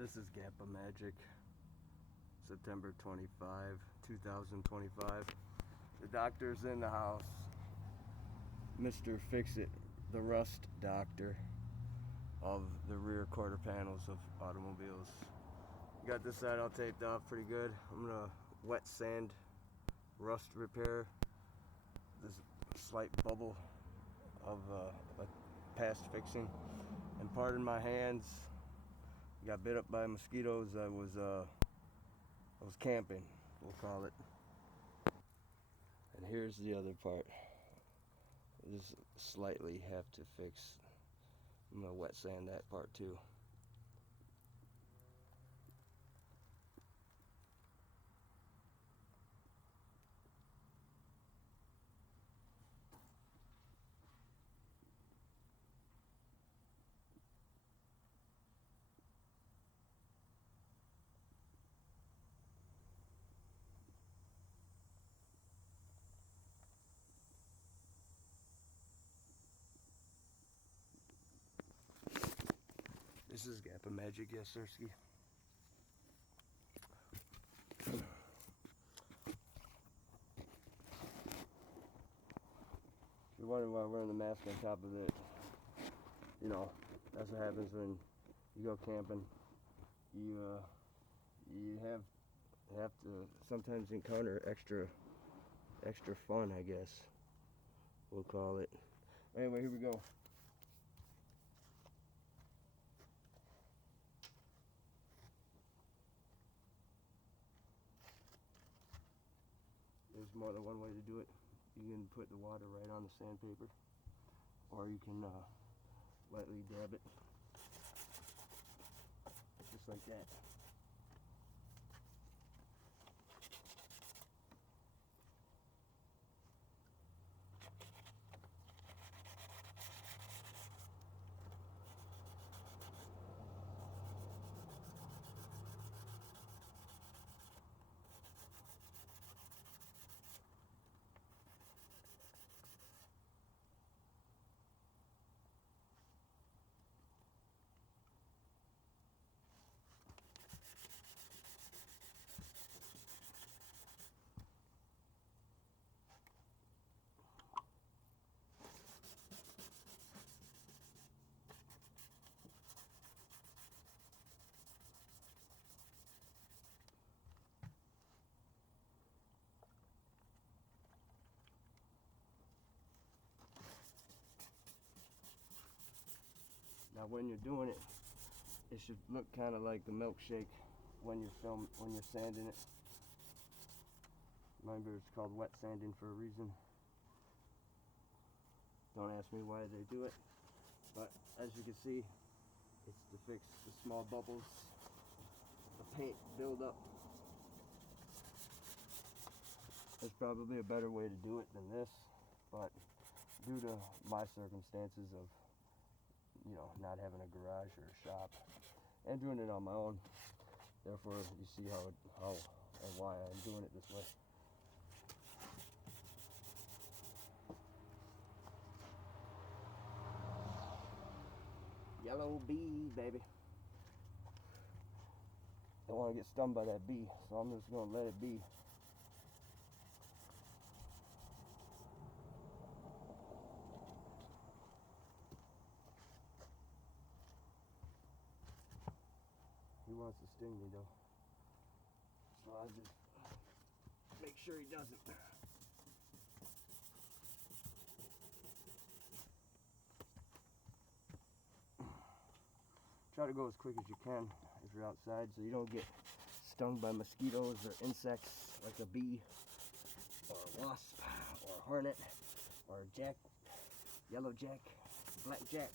This is GappaMagix, September 25, 2025. The doctor's in the house. Mr. Fix-It, the rust doctor of the rear quarter panels of automobiles. Got this side all taped off pretty good. I'm gonna wet sand rust repair this slight bubble of a past fixing. And pardon my hands, got bit up by mosquitoes. I was camping, we'll call it. And here's the other part. Just slightly have to fix. I'm gonna wet sand that part too. This is GappaMagix, yes sirski. If you're wondering why I'm wearing the mask on top of it, you know, that's what happens when you go camping. You have to sometimes encounter extra fun, I guess we'll call it. Anyway, here we go. There's more than one way to do it. You can put the water right on the sandpaper, or you can lightly dab it, just like that. Now when you're doing it, it should look kind of like the milkshake when you're sanding it. Remember, it's called wet sanding for a reason. Don't ask me why they do it, but as you can see, it's to fix the small bubbles, the paint buildup. There's probably a better way to do it than this, but due to my circumstances of, you know, not having a garage or a shop and doing it on my own, therefore you see how and why I'm doing it this way. Yellow bee, baby. Don't want to get stung by that bee, so I'm just going to let it be. He wants to sting me though, so I'll just make sure he doesn't. Try to go as quick as you can if you're outside, so you don't get stung by mosquitoes or insects like a bee or a wasp or a hornet or a yellow jack, black jack.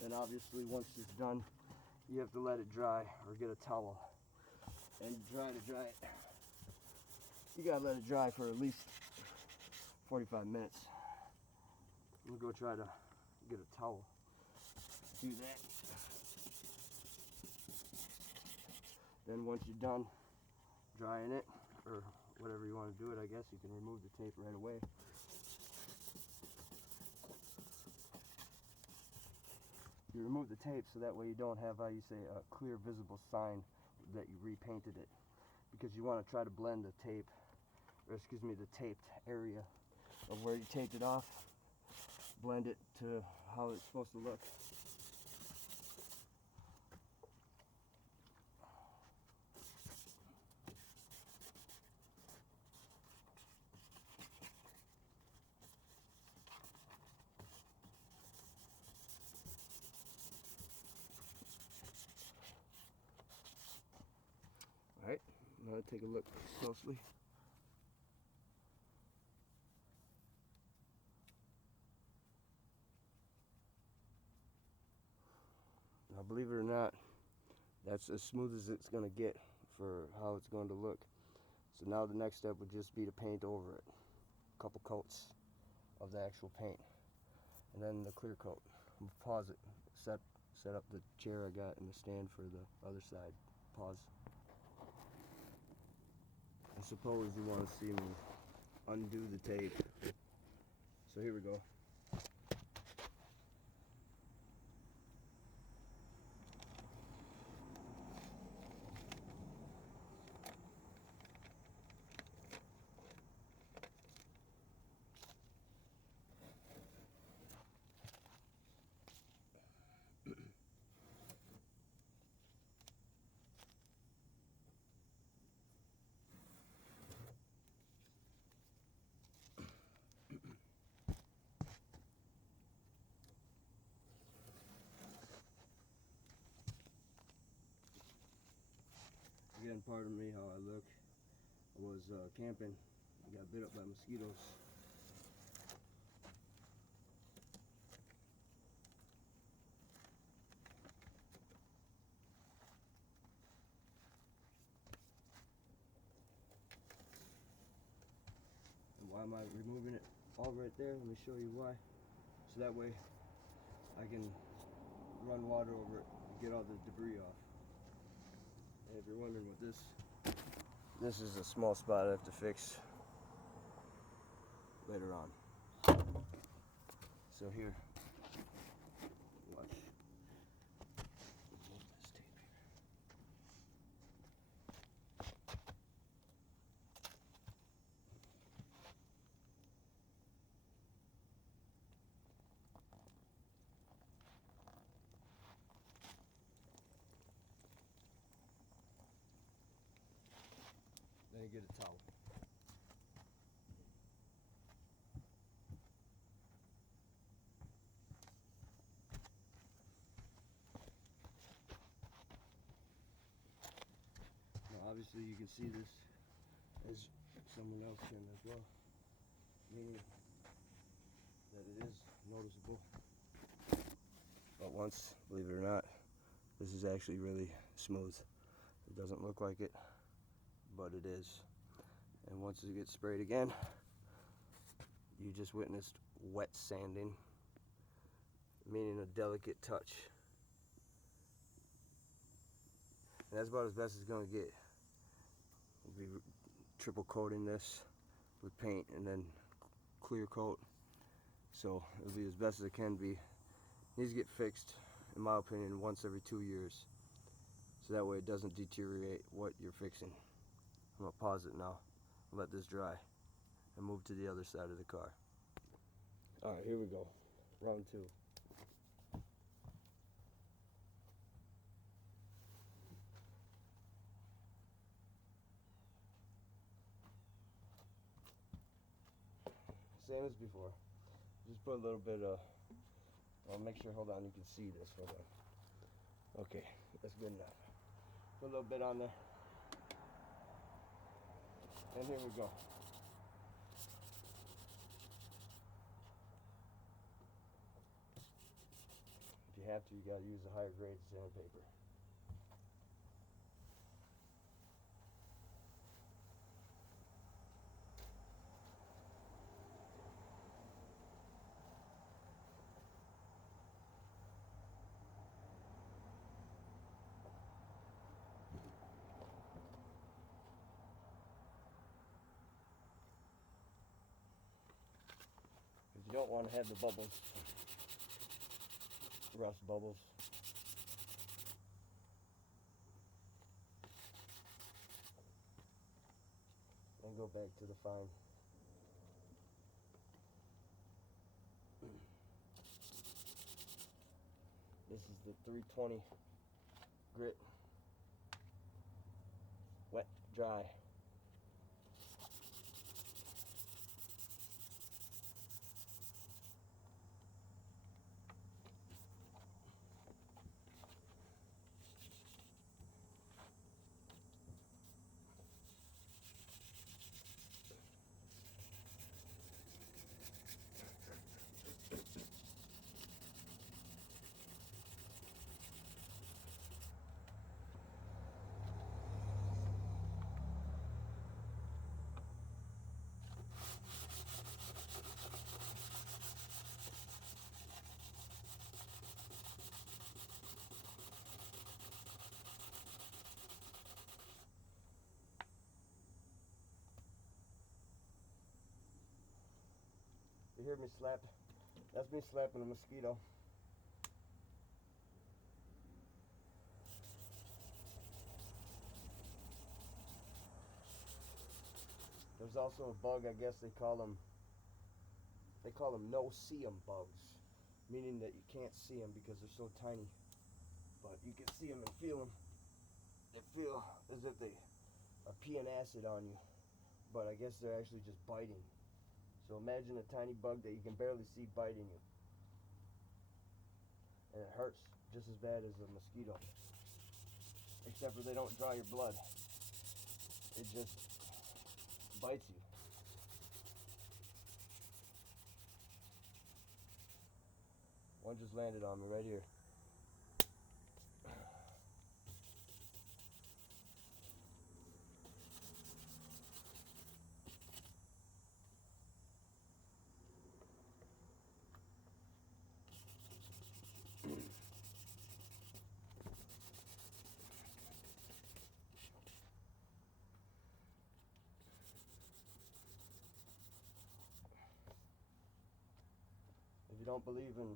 Then obviously once it's done, you have to let it dry or get a towel and dry it. You gotta let it dry for at least 45 minutes. I'm gonna go try to get a towel. Do that. Then once you're done drying it, or whatever you want to do it, I guess you can remove the tape right away. You remove the tape so that way you don't have, how you say, a clear visible sign that you repainted it, because you want to try to blend the tape, or excuse me, the taped area of where you taped it off, blend it to how it's supposed to look. Alright, now take a look closely. Now believe it or not, that's as smooth as it's going to get for how it's going to look. So now the next step would just be to paint over it. A couple coats of the actual paint. And then the clear coat. Pause it. Set up the chair I got and the stand for the other side. Pause. I suppose you want to see me undo the tape. So here we go. Again, pardon me how I look. I was camping. I got bit up by mosquitoes. And why am I removing it all right there? Let me show you why. So that way I can run water over it and get all the debris off. And if you're wondering what this is a small spot I have to fix later on. So here, watch. Remove this tape here. Then you get a towel. Now obviously you can see this as someone else can as well, meaning that it is noticeable. But once, believe it or not, this is actually really smooth. It doesn't look like it, but it is. And once it gets sprayed again, you just witnessed wet sanding, meaning a delicate touch. And that's about as best as it's gonna get. We'll be triple coating this with paint and then clear coat. So it'll be as best as it can be. It needs to get fixed, in my opinion, once every 2 years. So that way it doesn't deteriorate what you're fixing. I'm gonna pause it now, let this dry, and move to the other side of the car. Alright, here we go. Round 2. Same as before. Just put a little bit of, I'll make sure, hold on, you can see this, hold on. Okay, that's good enough. Put a little bit on there. And here we go. If you have to, you gotta use a higher grade sandpaper. You don't want to have the bubbles, rust bubbles. And go back to the fine. This is the 320 grit, wet, dry. You hear me slap? That's me slapping a mosquito. There's also a bug, I guess they call them no-see-em bugs, meaning that you can't see them because they're so tiny, but you can see them and feel them. They feel as if they are peeing acid on you, but I guess they're actually just biting. So imagine a tiny bug that you can barely see biting you. And it hurts just as bad as a mosquito. Except for they don't draw your blood. It just bites you. One just landed on me right here. If you don't believe in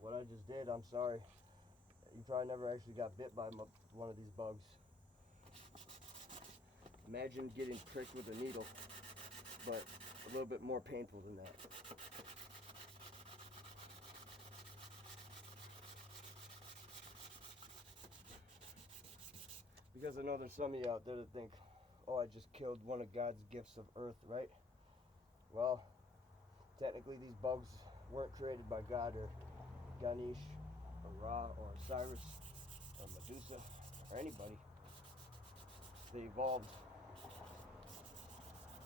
what I just did, I'm sorry. You probably never actually got bit by one of these bugs. Imagine getting pricked with a needle, but a little bit more painful than that. Because I know there's some of you out there that think, oh, I just killed one of God's gifts of earth, right? Well, technically these bugs weren't created by God or Ganesh or Ra or Osiris or Medusa or anybody. They evolved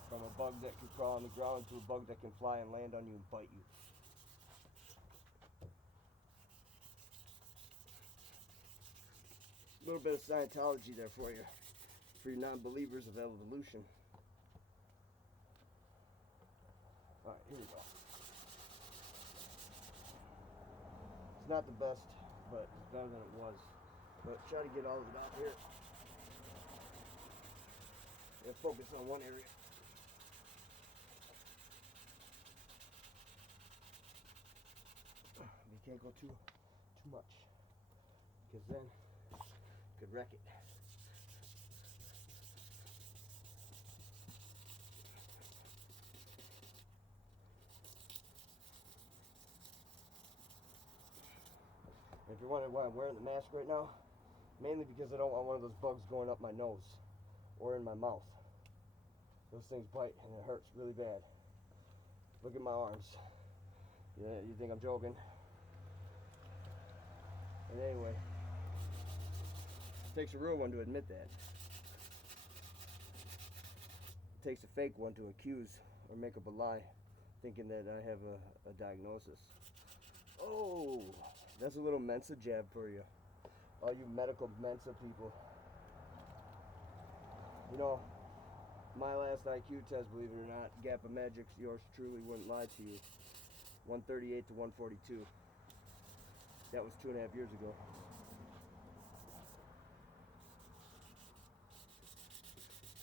from a bug that could crawl on the ground to a bug that can fly and land on you and bite you. A little bit of Scientology there for you, for you non-believers of evolution. Alright, here we go. It's not the best, but it's better than it was. But try to get all of it out here. And focus on one area. You can't go too much, because then you could wreck it. If you're wondering why I'm wearing the mask right now, mainly because I don't want one of those bugs going up my nose or in my mouth. Those things bite and it hurts really bad. Look at my arms. Yeah, you think I'm joking? And anyway, it takes a real one to admit that. It takes a fake one to accuse or make up a lie, thinking that I have a diagnosis. Oh, that's a little Mensa jab for you. All you medical Mensa people. You know, my last IQ test, believe it or not, GappaMagix, yours truly, wouldn't lie to you. 138 to 142. That was 2.5 years ago.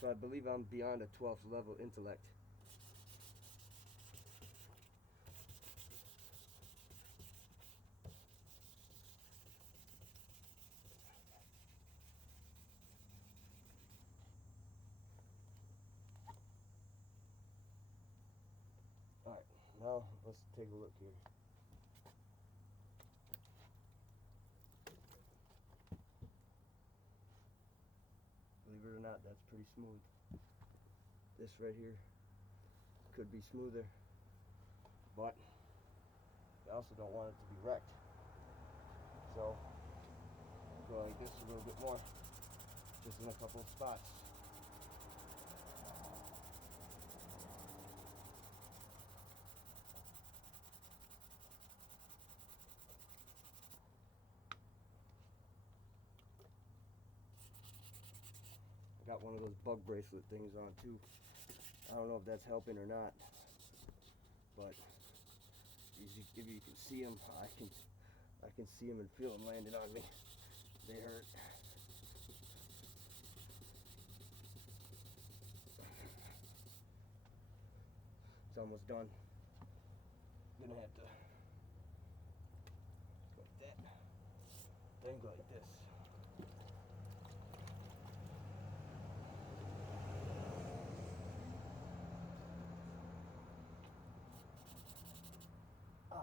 So I believe I'm beyond a 12th level intellect. Let's take a look here. Believe it or not, that's pretty smooth. This right here could be smoother, but I also don't want it to be wrecked. So go like this a little bit more, just in a couple of spots. I got one of those bug bracelet things on too. I don't know if that's helping or not, but if you can see them, I can see them and feel them landing on me. They hurt. It's almost done. Gonna have to go like that, then go like this. Ow.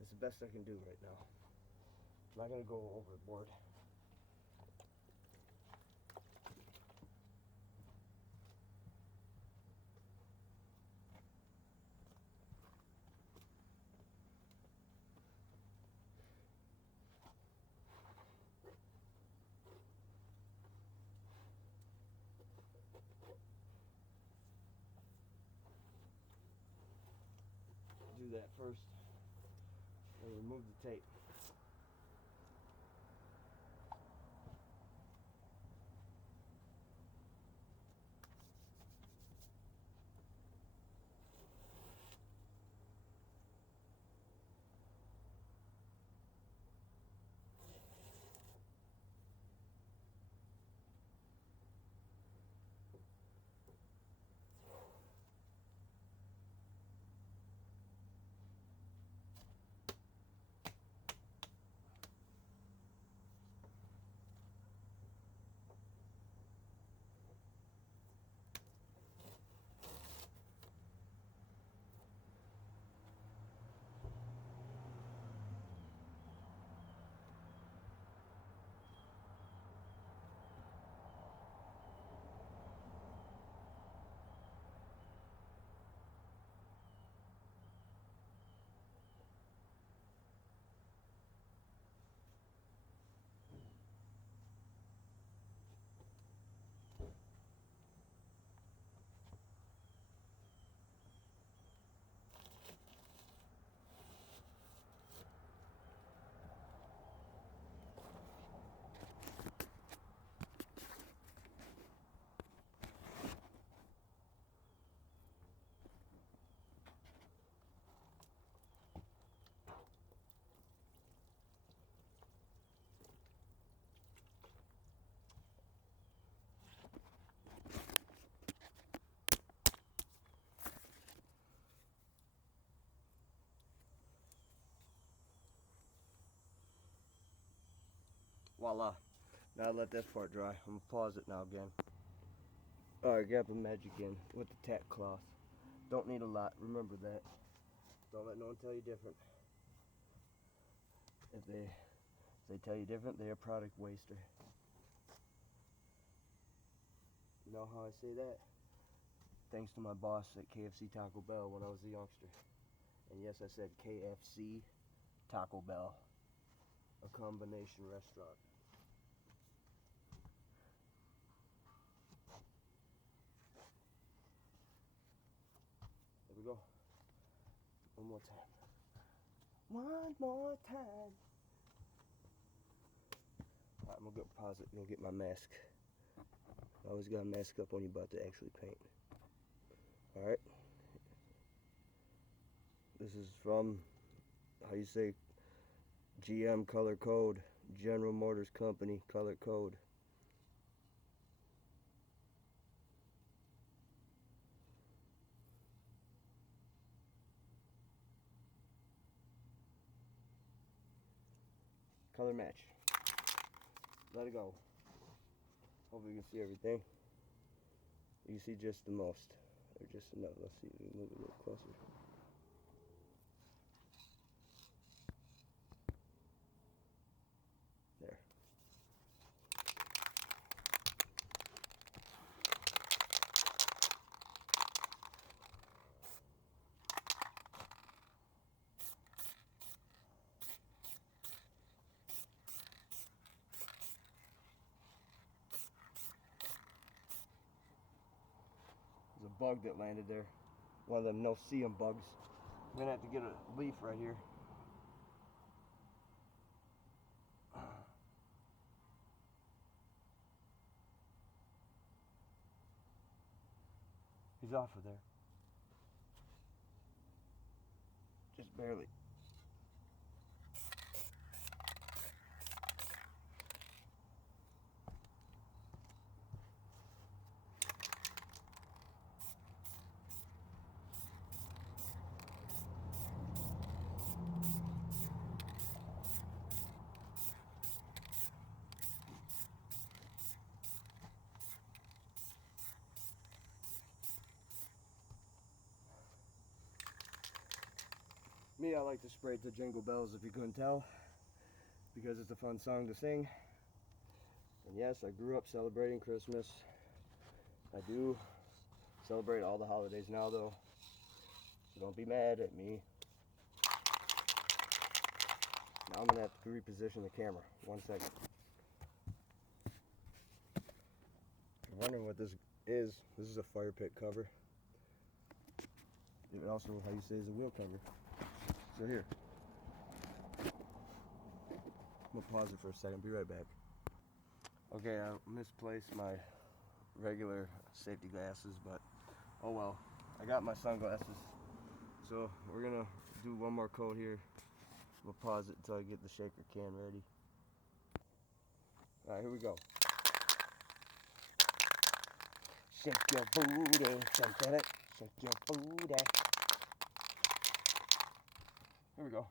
It's the best I can do right now. I'm not gonna go overboard. Do that first, and remove the tape. Voila. Now let this part dry. I'm gonna pause it now again. Alright, GappaMagix in with the tack cloth. Don't need a lot, remember that. Don't let no one tell you different. If they tell you different, they're a product waster. You know how I say that? Thanks to my boss at KFC Taco Bell when I was a youngster. And yes, I said KFC Taco Bell. A combination restaurant. There we go. One more. more time. One more time. Alright, I'm gonna go pause it and go get my mask. I always gotta mask up when you're about to actually paint. Alright. This is from, how you say, GM color code. General Motors Company color code. Color match. Let it go. Hopefully you can see everything. You see just the most, or just enough. Let's see, move it a little closer. There. There's a bug that landed there. One of them no-see-em bugs. I'm gonna have to get a leaf right here. He's off of there. Just barely. Me, I like to spray it to Jingle Bells, if you couldn't tell, because it's a fun song to sing. And yes, I grew up celebrating Christmas. I do celebrate all the holidays now, though, so don't be mad at me. Now I'm gonna have to reposition the camera. 1 second. If you're wondering what this is a fire pit cover. It also, how you say, is a wheel cover. So here, I'm gonna pause it for a second, be right back. Okay, I misplaced my regular safety glasses, but oh well. I got my sunglasses. So we're gonna do one more coat here. We'll pause it until I get the shaker can ready. Alright, here we go. Shake your booty, shake it, shake your booty. Here we go.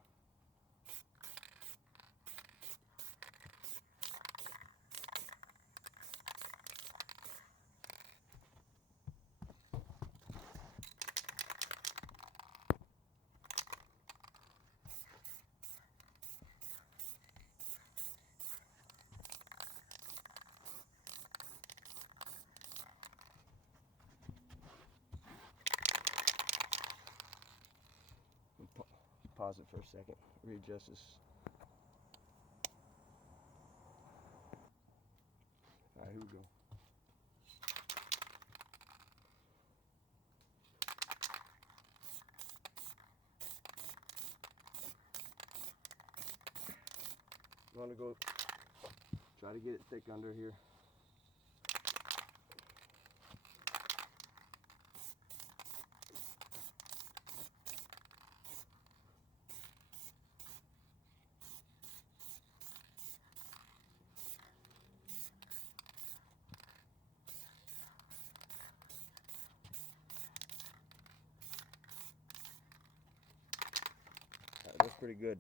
Pause it for a second, readjust this. Alright, here we go. You want to go, try to get it thick under here. That's pretty good.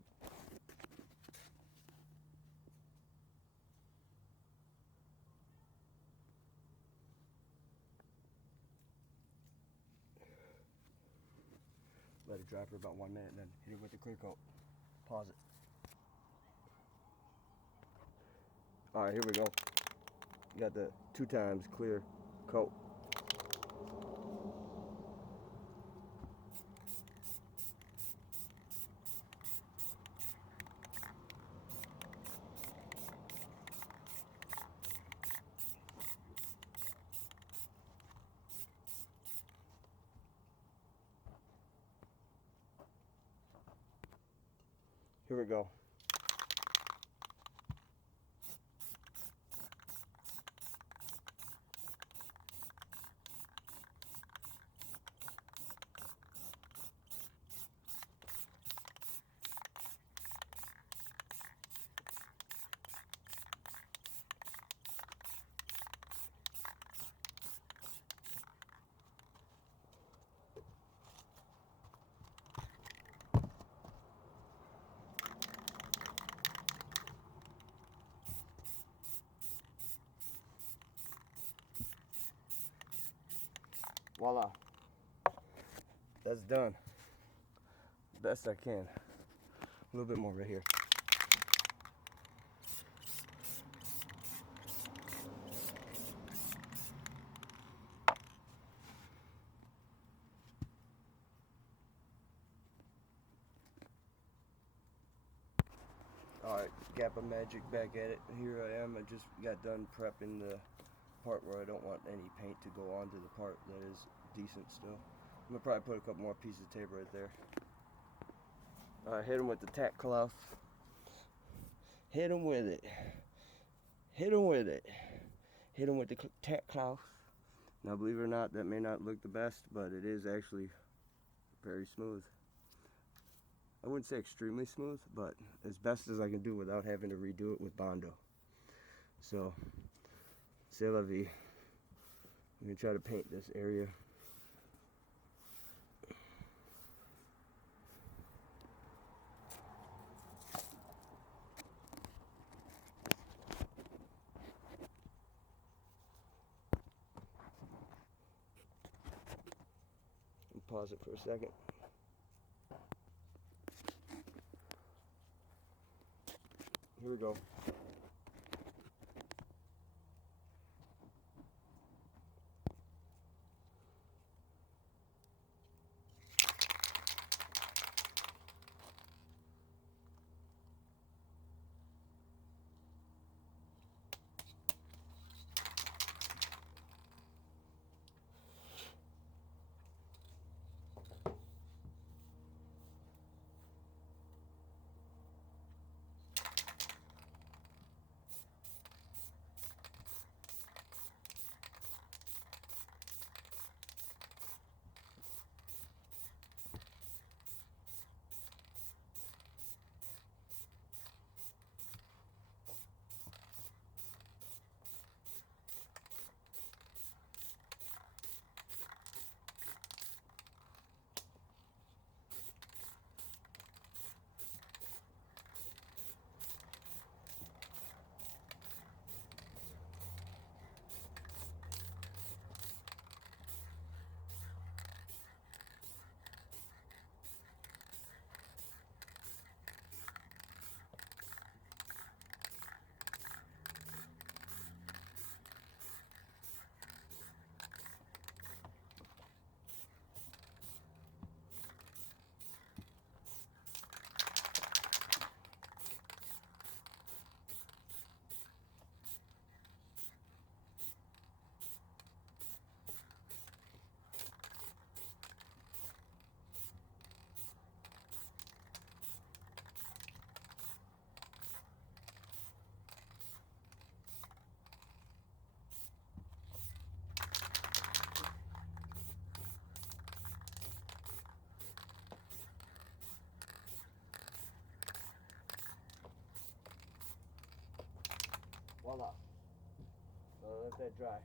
Let it dry for about 1 minute and then hit it with the clear coat. Pause it. Alright, here we go. You got the 2 times clear coat. Here we go. Voila. That's done. Best I can. A little bit more right here. Alright, GappaMagix back at it. Here I am. I just got done prepping the part where I don't want any paint to go onto the part that is decent still. I'm gonna probably put a couple more pieces of tape right there. Alright, hit him with the tack cloth. Hit him with it. Hit him with it. Hit him with the tack cloth. Now, believe it or not, that may not look the best, but it is actually very smooth. I wouldn't say extremely smooth, but as best as I can do without having to redo it with Bondo. So, c'est la vie. I'm going to try to paint this area. Pause it for a second. Here we go. Voila. Let that dry.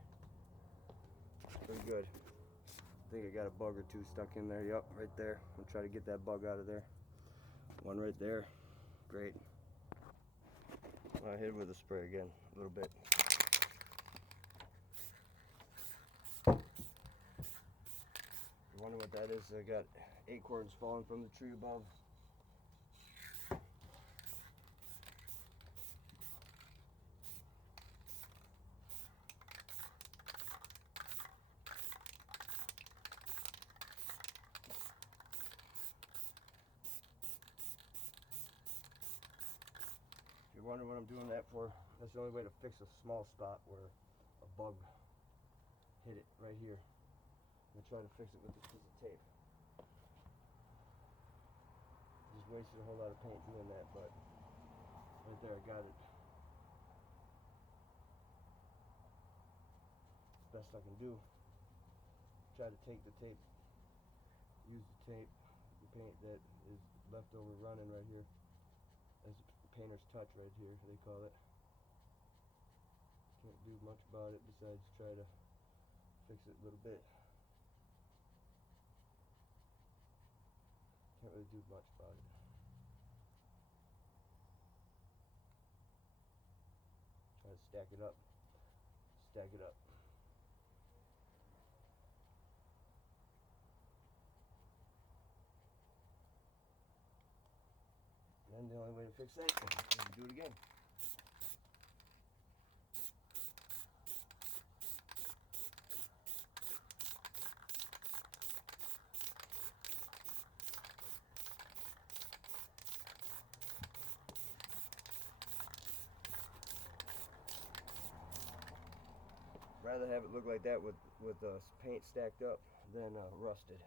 Pretty good. I think I got a bug or two stuck in there. Yep, right there. I'm gonna try to get that bug out of there. One right there. Great. I hit it with a spray again, a little bit. You wonder what that is? I got acorns falling from the tree above. If you're wondering what I'm doing that for, that's the only way to fix a small spot where a bug hit it right here. I'm gonna try to fix it with this piece of tape. Just wasted a whole lot of paint doing that, but right there I got it. Best I can do. Try to take the tape, use the tape, the paint that is left over running right here, as a painter's touch right here, they call it. Can't do much about it besides try to fix it a little bit. Can't really do much about it. Try to stack it up. Stack it up. And the only way to fix that is to do it again. Rather have it look like that with paint stacked up than rusted.